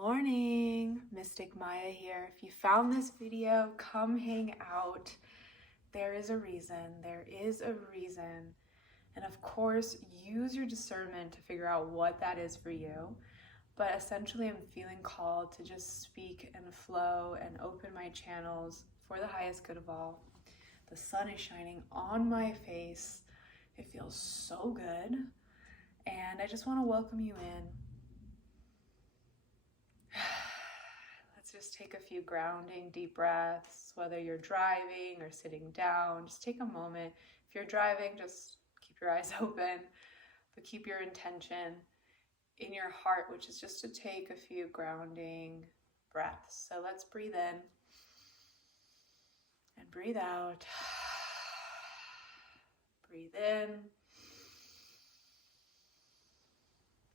morning, Mystic Maya here. If you found this video, come hang out. There is a reason. And of course, use your discernment to figure out what that is for you. But essentially, I'm feeling called to just speak and flow and open my channels for the highest good of all. The sun is shining on my face. It feels so good. And I just want to welcome you in. Let's just take a few grounding deep breaths, whether you're driving or sitting down. Just take a moment. If you're driving, just keep your eyes open, but keep your intention in your heart, which is just to take a few grounding breaths. So let's breathe in and breathe out. Breathe in,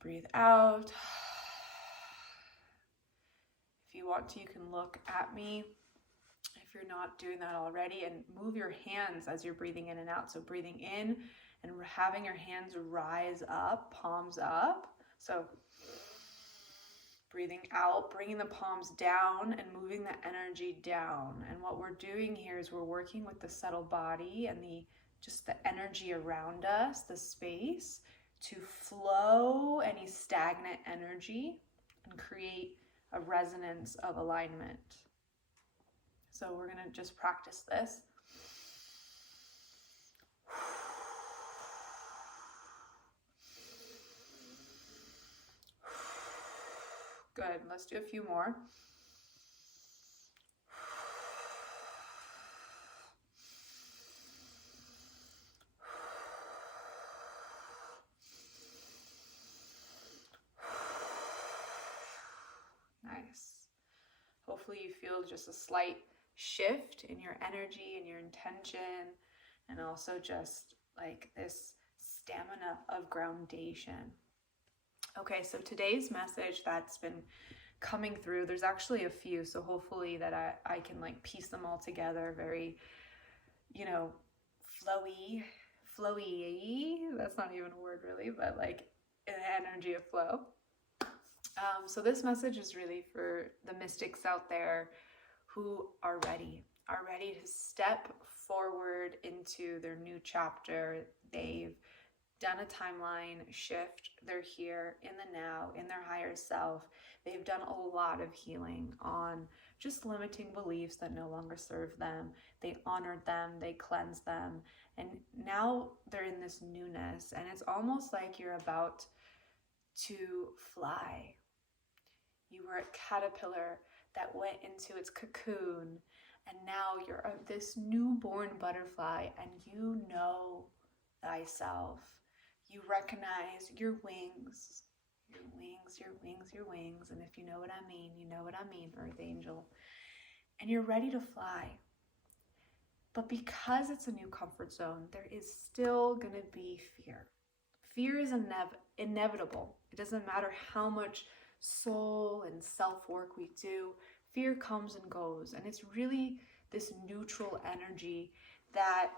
breathe out. If you want to, you can look at me if you're not doing that already, and move your hands as you're breathing in and out. So breathing in and having your hands rise up, palms up. So breathing out, bringing the palms down and moving the energy down. And what we're doing here is we're working with the subtle body and just the energy around us, the space, to flow any stagnant energy and create a resonance of alignment. So we're going to just practice this. Good. Let's do a few more. Nice. Hopefully you feel just a slight shift in your energy and your intention, and also just like this stamina of groundation. Okay, so today's message that's been coming through, there's actually a few, so hopefully that I can like piece them all together very, flowy, that's not even a word really, but like an energy of flow. So this message is really for the mystics out there who are ready to step forward into their new chapter. They've done a timeline shift. They're here in the now, in their higher self. They've done a lot of healing on just limiting beliefs that no longer serve them. They honored them, they cleansed them, and now they're in this newness, and it's almost like you're about to fly. You were a caterpillar that went into its cocoon, and now you're this newborn butterfly, and you know thyself. You recognize your wings, and if you know what I mean, you know what I mean, Earth Angel. And you're ready to fly. But because it's a new comfort zone, there is still going to be fear. Fear is inevitable. It doesn't matter how much soul and self-work we do, fear comes and goes, and it's really this neutral energy that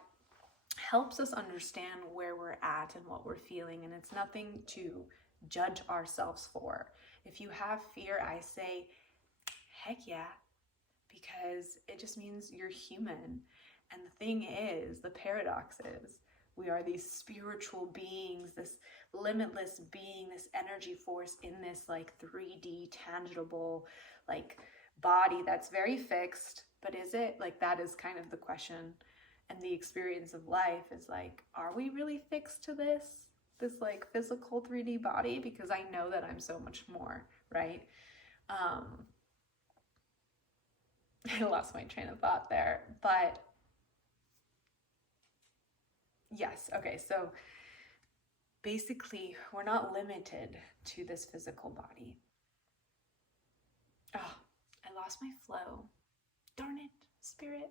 helps us understand where we're at and what we're feeling, and it's nothing to judge ourselves for. If you have fear, I say heck yeah, because it just means you're human. And the thing is, the paradox is, we are these spiritual beings, this limitless being, this energy force in this like 3D tangible like body that's very fixed. But is it? Like, that is kind of the question. And the experience of life is like, are we really fixed to this like physical 3D body? Because I know that I'm so much more, right? I lost my train of thought there, but yes. Okay, so basically we're not limited to this physical body. Oh, I lost my flow. Darn it. Spirit.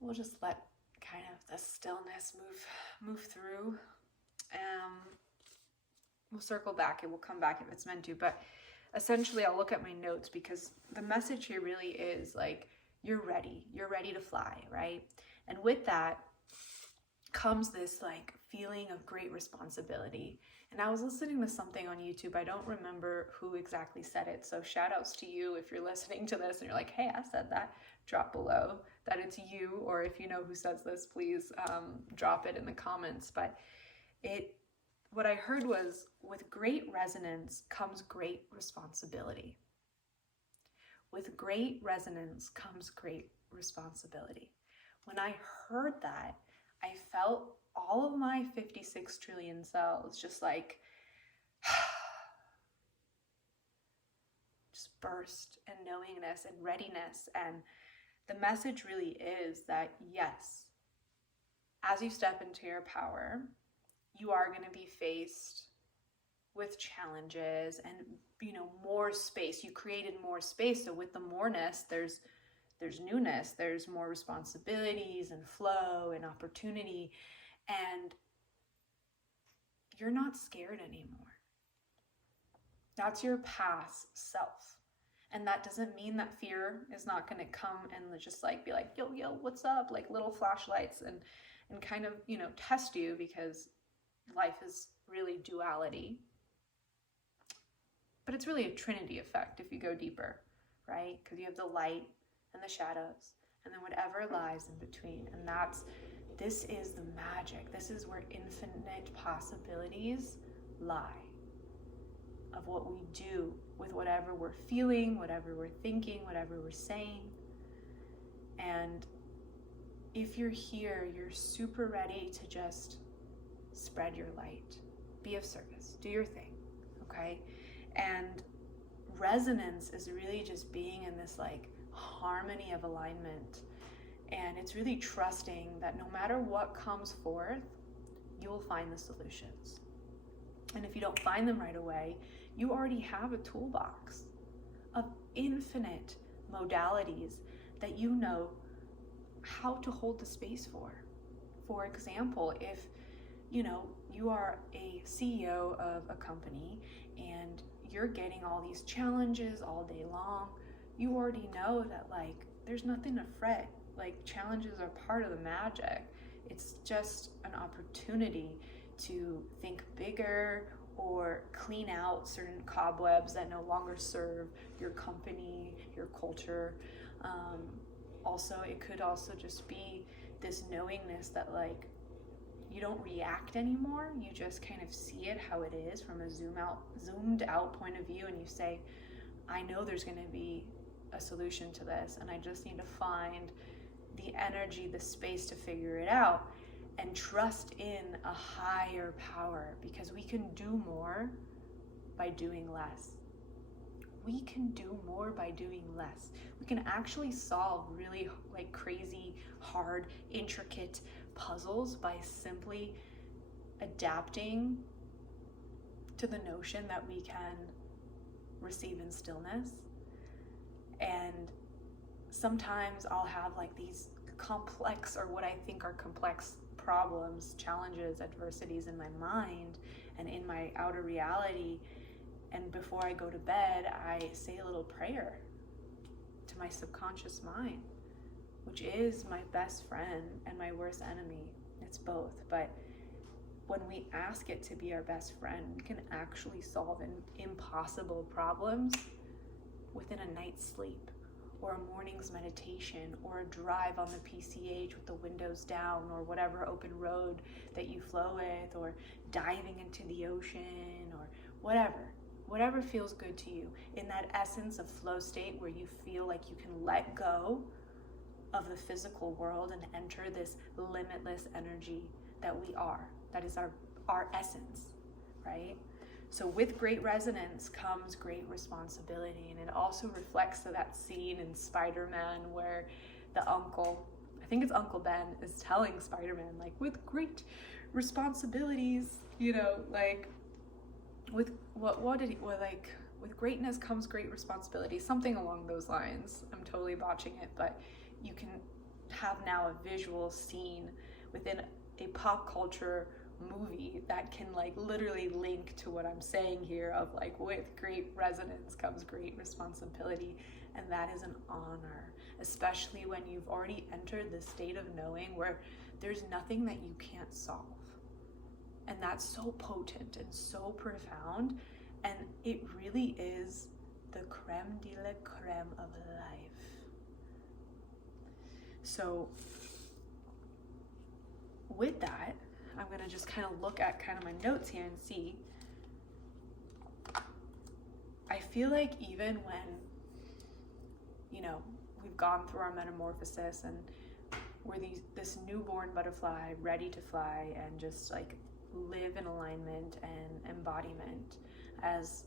We'll just let kind of the stillness move through. We'll circle back and we'll come back if it's meant to, but essentially I'll look at my notes, because the message here really is like, you're ready to fly, right? And with that comes this like feeling of great responsibility. And I was listening to something on YouTube. I don't remember who exactly said it. So shout outs to you if you're listening to this and you're like, hey, I said that. Drop below that it's you, or if you know who says this, please drop it in the comments. But what I heard was, with great resonance comes great responsibility. With great resonance comes great responsibility. When I heard that, I felt all of my 56 trillion cells just like just burst in knowingness and readiness. And the message really is that yes, as you step into your power, you are going to be faced with challenges and, more space. You created more space. So with the moreness, there's newness, there's more responsibilities and flow and opportunity, and you're not scared anymore. That's your past self. And that doesn't mean that fear is not going to come and just like be like, yo, what's up? Like little flashlights and kind of, test you, because life is really duality. But it's really a trinity effect if you go deeper, right? Because you have the light and the shadows, and then whatever lies in between. And this is the magic. This is where infinite possibilities lie, of what we do with whatever we're feeling, whatever we're thinking, whatever we're saying. And if you're here, you're super ready to just spread your light, be of service, do your thing, okay? And resonance is really just being in this like harmony of alignment. And it's really trusting that no matter what comes forth, you will find the solutions. And if you don't find them right away, you already have a toolbox of infinite modalities that you know how to hold the space for. For example, if you are a CEO of a company and you're getting all these challenges all day long, you already know that there's nothing to fret. Challenges are part of the magic. It's just an opportunity to think bigger or clean out certain cobwebs that no longer serve your company, your culture. Also, it could also just be this knowingness that you don't react anymore. You just kind of see it how it is from a zoomed out point of view, and you say, I know there's going to be a solution to this, and I just need to find the energy, the space to figure it out, and trust in a higher power, because we can do more by doing less. We can do more by doing less. We can actually solve really crazy, hard, intricate puzzles by simply adapting to the notion that we can receive in stillness. And sometimes I'll have these complex, or what I think are complex problems, challenges, adversities in my mind and in my outer reality. And before I go to bed, I say a little prayer to my subconscious mind, which is my best friend and my worst enemy. It's both. But when we ask it to be our best friend, we can actually solve impossible problems within a night's sleep, or a morning's meditation, or a drive on the PCH with the windows down, or whatever open road that you flow with, or diving into the ocean, or whatever feels good to you, in that essence of flow state where you feel like you can let go of the physical world and enter this limitless energy that we are. That is our essence, right? So with great resonance comes great responsibility. And it also reflects to that scene in Spider-Man where the uncle, I think it's Uncle Ben, is telling Spider-Man, with great responsibilities, with greatness comes great responsibility, something along those lines. I'm totally botching it, but you can have now a visual scene within a pop culture movie that can literally link to what I'm saying here of with great resonance comes great responsibility. And that is an honor, especially when you've already entered the state of knowing where there's nothing that you can't solve. And that's so potent and so profound. And it really is the creme de la creme of life. So with that, I'm going to just kind of look at kind of my notes here and see. I feel like even when, we've gone through our metamorphosis and we're this newborn butterfly ready to fly and just like live in alignment and embodiment as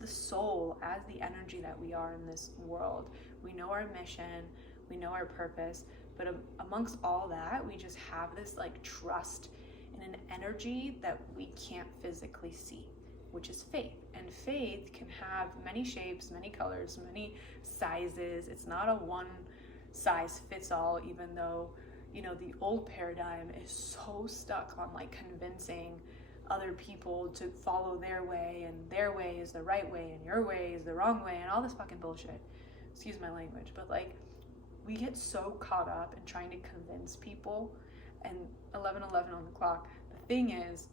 the soul, as the energy that we are in this world. We know our mission, we know our purpose, but amongst all that, we just have this like trust in an energy that we can't physically see, which is faith. And faith can have many shapes, many colors, many sizes. It's not a one size fits all, even though, the old paradigm is so stuck on like convincing other people to follow their way, and their way is the right way and your way is the wrong way and all this fucking bullshit. Excuse my language, but like we get so caught up in trying to convince people, and 11:11 on the clock. The thing is,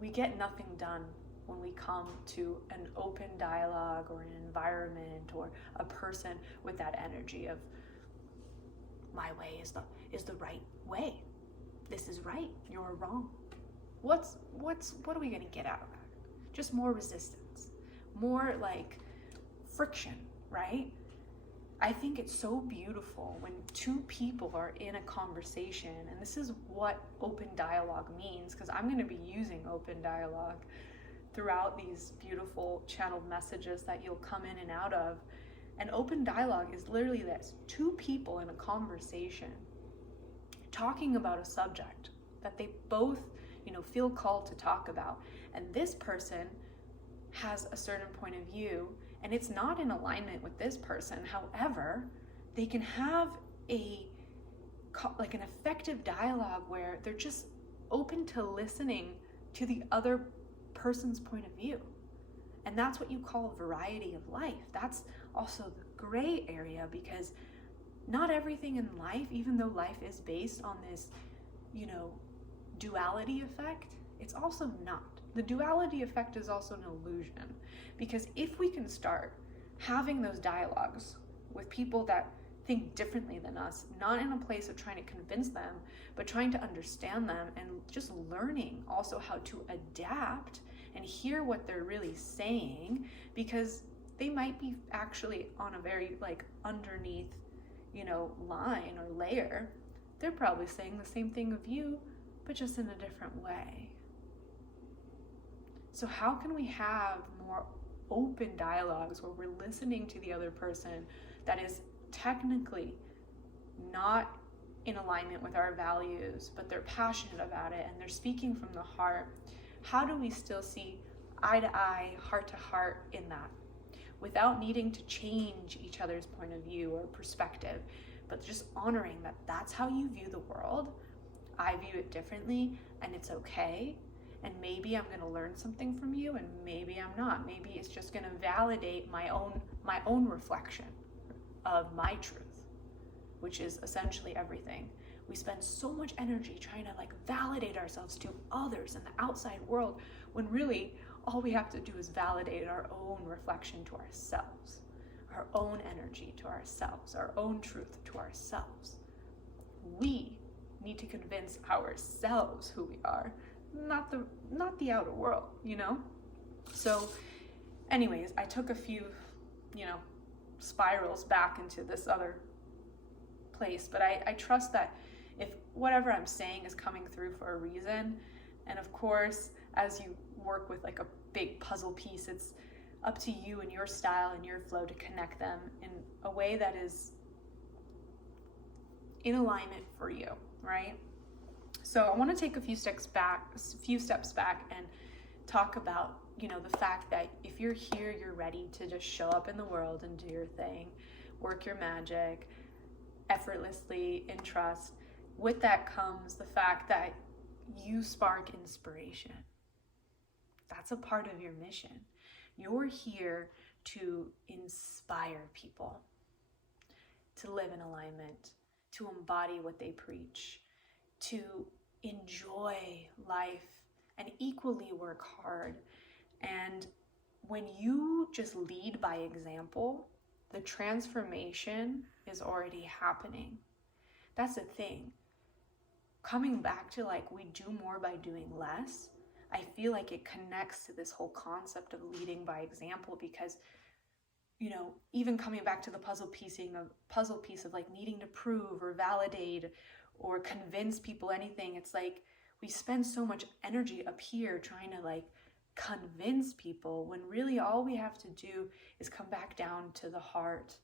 we get nothing done when we come to an open dialogue or an environment or a person with that energy of my way is the right way. This is right, you're wrong. What are we gonna get out of that? Just more resistance, more like friction, right? I think it's so beautiful when two people are in a conversation, and this is what open dialogue means, because I'm going to be using open dialogue throughout these beautiful channeled messages that you'll come in and out of. And open dialogue is literally this: two people in a conversation talking about a subject that they both, feel called to talk about. And this person has a certain point of view, and it's not in alignment with this person. However, they can have an effective dialogue where they're just open to listening to the other person's point of view. And that's what you call variety of life. That's also the gray area, because not everything in life, even though life is based on this, duality effect, it's also not. The duality effect is also an illusion, because if we can start having those dialogues with people that think differently than us, not in a place of trying to convince them, but trying to understand them and just learning also how to adapt and hear what they're really saying, because they might be actually on a very underneath, line or layer. They're probably saying the same thing of you, but just in a different way. So how can we have more open dialogues where we're listening to the other person that is technically not in alignment with our values, but they're passionate about it and they're speaking from the heart? How do we still see eye to eye, heart to heart in that, without needing to change each other's point of view or perspective, but just honoring that that's how you view the world? I view it differently, and it's okay. And maybe I'm going to learn something from you, and maybe I'm not. Maybe it's just going to validate my own reflection of my truth, which is essentially everything. We spend so much energy trying to validate ourselves to others in the outside world, when really all we have to do is validate our own reflection to ourselves, our own energy to ourselves, our own truth to ourselves. We need to convince ourselves who we are, not the outer world, So anyways, I took a few, spirals back into this other place, but I trust that if whatever I'm saying is coming through for a reason. And of course, as you work with a big puzzle piece, it's up to you and your style and your flow to connect them in a way that is in alignment for you, right? So I want to take a few steps back and talk about, the fact that if you're here, you're ready to just show up in the world and do your thing, work your magic effortlessly in trust. With that comes the fact that you spark inspiration. That's a part of your mission. You're here to inspire people to live in alignment, to embody what they preach, to enjoy life and equally work hard. And when you just lead by example, the transformation is already happening. That's the thing. Coming back to like, we do more by doing less, I feel like it connects to this whole concept of leading by example, because, you know, even coming back to the puzzle piece of like needing to prove or validate or convince people anything, it's like we spend so much energy up here trying to like convince people, when really all we have to do is come back down to the heart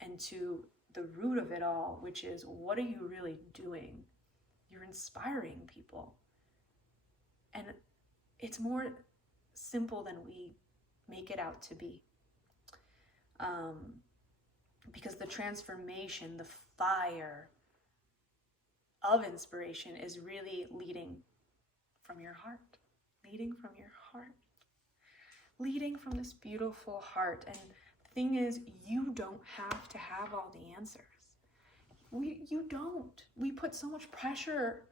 and to the root of it all, which is, what are you really doing? You're inspiring people. And it's more simple than we make it out to be. Because the transformation, the fire of inspiration is really leading from your heart. Leading from your heart. Leading from this beautiful heart. And the thing is, you don't have to have all the answers. You don't. We put so much pressure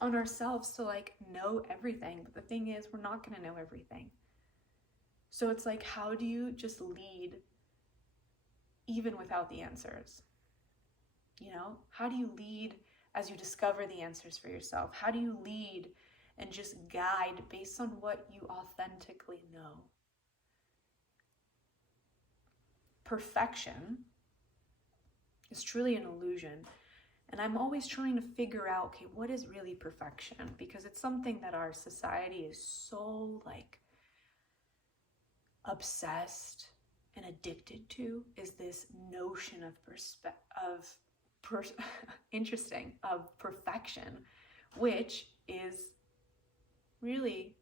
on ourselves to like know everything. But the thing is, we're not going to know everything. So it's like, how do you just lead even without the answers? You know, how do you lead as you discover the answers for yourself? How do you lead and just guide based on what you authentically know? Perfection is truly an illusion. And I'm always trying to figure out, okay, what is really perfection? Because it's something that our society is so like obsessed and addicted to, is this notion of perfection, which is really,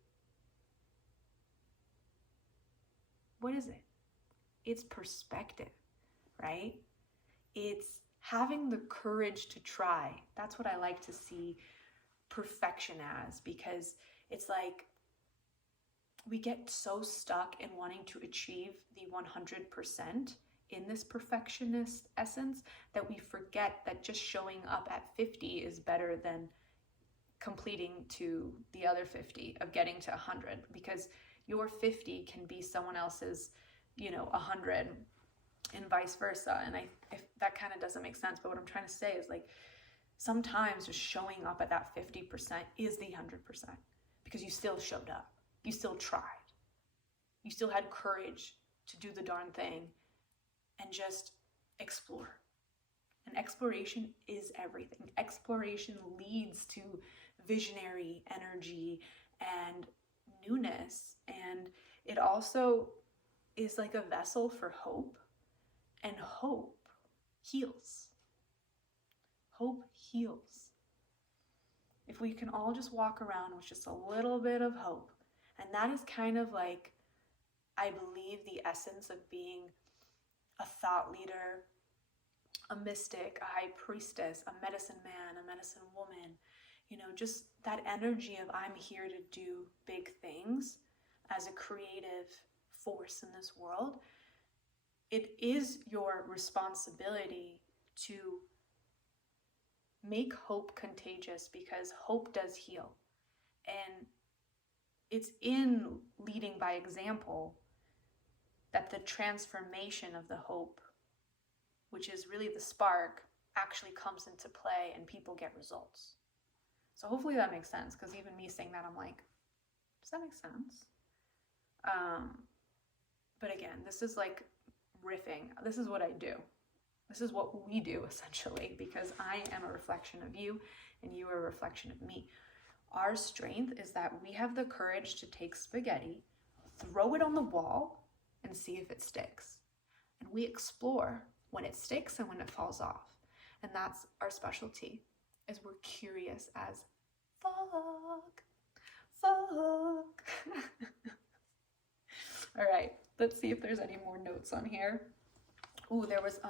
what is it? It's perspective, right? It's having the courage to try. That's what I like to see perfection as, because it's like we get so stuck in wanting to achieve the 100% in this perfectionist essence that we forget that just showing up at 50 is better than completing to the other 50, of getting to 100, because your 50 can be someone else's, 100, and vice versa. And if that kind of doesn't make sense, but what I'm trying to say is, like, sometimes just showing up at that 50% is the 100%, because you still showed up, you still tried, you still had courage to do the darn thing and just explore. And exploration is everything. Exploration leads to visionary energy and newness, and it also is like a vessel for hope, and hope heals. Hope heals. If we can all just walk around with just a little bit of hope, and that is kind of like, I believe, the essence of being a thought leader, a mystic, a high priestess, a medicine man, a medicine woman, just that energy of, I'm here to do big things as a creative force in this world. It is your responsibility to make hope contagious, because hope does heal. And it's in leading by example that the transformation of the hope, which is really the spark, actually comes into play and people get results. So hopefully that makes sense, because even me saying that, I'm like, does that make sense? But again, this is like riffing. This is what I do. This is what we do, essentially, because I am a reflection of you and you are a reflection of me. Our strength is that we have the courage to take spaghetti, throw it on the wall, and see if it sticks. And we explore when it sticks and when it falls off. And that's our specialty, is we're curious as fuck. All right, let's see if there's any more notes on here. Ooh, there was,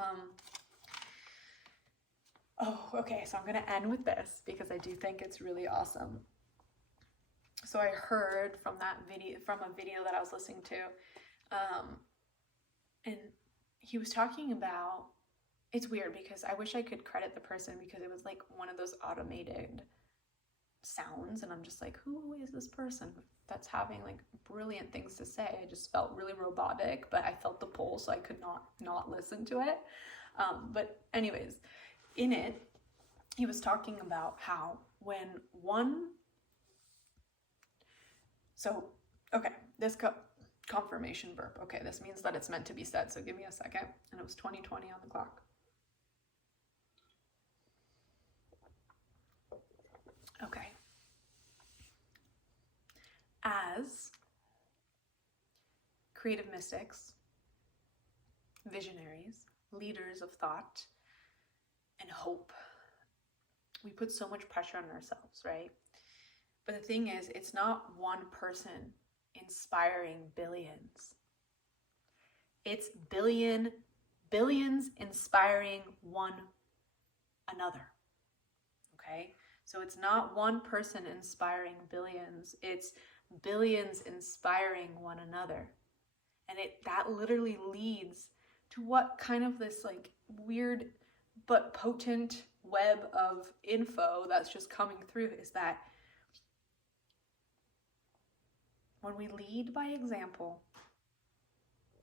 okay, so I'm gonna end with this because I do think it's really awesome. So I heard from a video that I was listening to, and he was talking about, it's weird because I wish I could credit the person, because it was like one of those automated sounds, and I'm just like, who is this person that's having like brilliant things to say? I just felt really robotic, but I felt the pull, so I could not listen to it. But anyways, in it, he was talking about how when this confirmation burp. Okay, this means that it's meant to be said, so give me a second. And it was 2020 on the clock. Okay. As creative mystics, visionaries, leaders of thought and hope, we put so much pressure on ourselves, right? But the thing is, it's not one person inspiring billions. It's billions inspiring one another. Okay? So it's not one person inspiring billions, it's billions inspiring one another. And that literally leads to what kind of this like weird but potent web of info that's just coming through is that when we lead by example,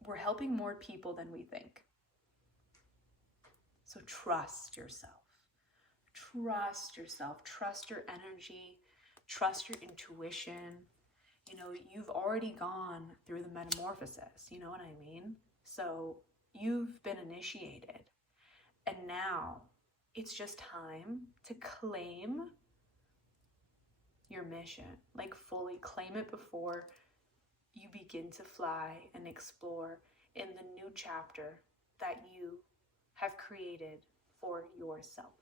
we're helping more people than we think. So trust yourself. Trust yourself. Trust your energy. Trust your intuition. You know, you've already gone through the metamorphosis. You know what I mean? So you've been initiated. And now it's just time to claim your mission. Like fully claim it before you begin to fly and explore in the new chapter that you have created for yourself.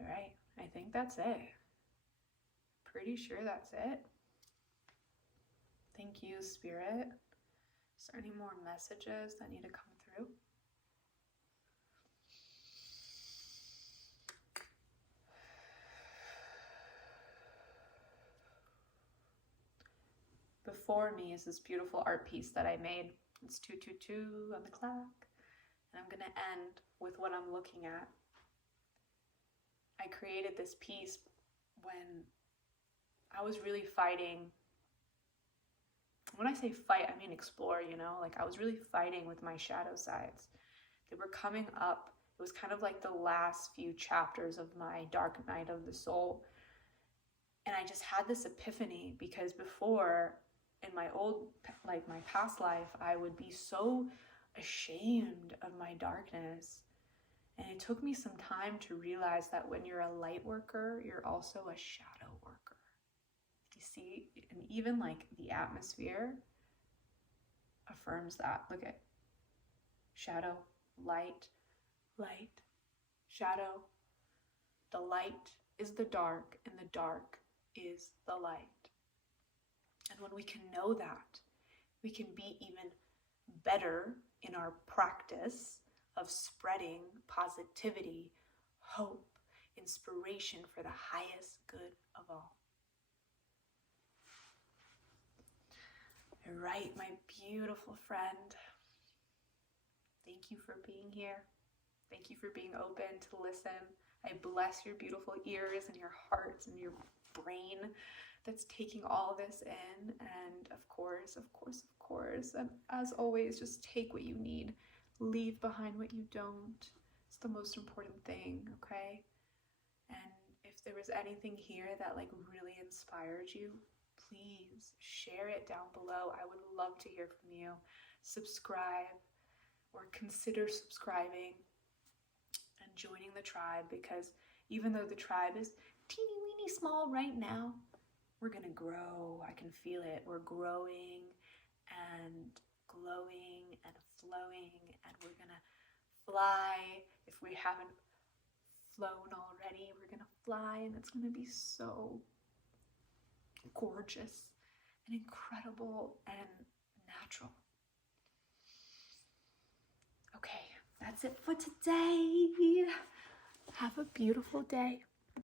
All right, I think that's it. Pretty sure that's it. Thank you, Spirit. Is there any more messages that need to come through? Before me is this beautiful art piece that I made. It's 222 on the clock. And I'm going to end with what I'm looking at. I created this piece when I was really fighting. When I say fight, I mean explore, you know? Like I was really fighting with my shadow sides. They were coming up. It was kind of like the last few chapters of my dark night of the soul. And I just had this epiphany because before, in my my past life, I would be so ashamed of my darkness. And it took me some time to realize that when you're a light worker, you're also a shadow worker. You see, and even like the atmosphere affirms that. Look at shadow, light, shadow. The light is the dark, and the dark is the light. And when we can know that, we can be even better in our practice of spreading positivity, hope, inspiration for the highest good of all. All right, my beautiful friend. Thank you for being here. Thank you for being open to listen. I bless your beautiful ears and your hearts and your brain that's taking all this in. And of course, and as always, just take what you need. Leave behind what you don't. It's the most important thing, okay? And if there was anything here that like really inspired you, please share it down below. I would love to hear from you. Subscribe or consider subscribing and joining the tribe, because even though the tribe is teeny weeny small right now, we're gonna grow. I can feel it. We're growing and glowing and flowing, and we're gonna fly. If we haven't flown already, we're gonna fly, and it's gonna be so gorgeous and incredible and natural. Okay, that's it for today. Have a beautiful day.